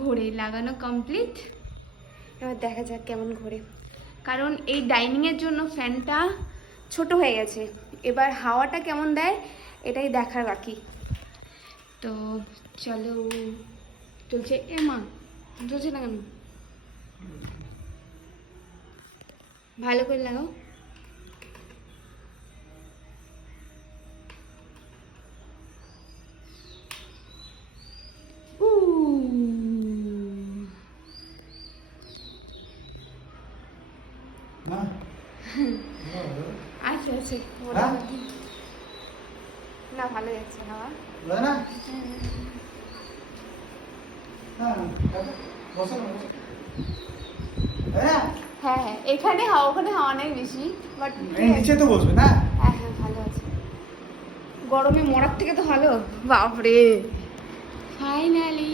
ঘোরে, লাগানো কমপ্লিট। এবার দেখা যাক কেমন ঘোরে, কারণ এই ডাইনিংয়ের জন্য ফ্যানটা ছোট হয়ে গেছে। এবার হাওয়াটা কেমন দেয় এটাই দেখার বাকি। তো চলো, চলছে। এ মা, চলছে না কেন? ভালো করে লাগাও। আচ্ছা আচ্ছা, না ভালো যাচ্ছে হাওয়া। হ্যাঁ হ্যাঁ, এখানে হাওয়া, ওখানে হাওয়া নেই বেশি, বাট নিচে তো বসবে না। হ্যাঁ হ্যাঁ, ভালো আছে। গরমে মরার থেকে তো ভালো। বাপরে, ফাইনালি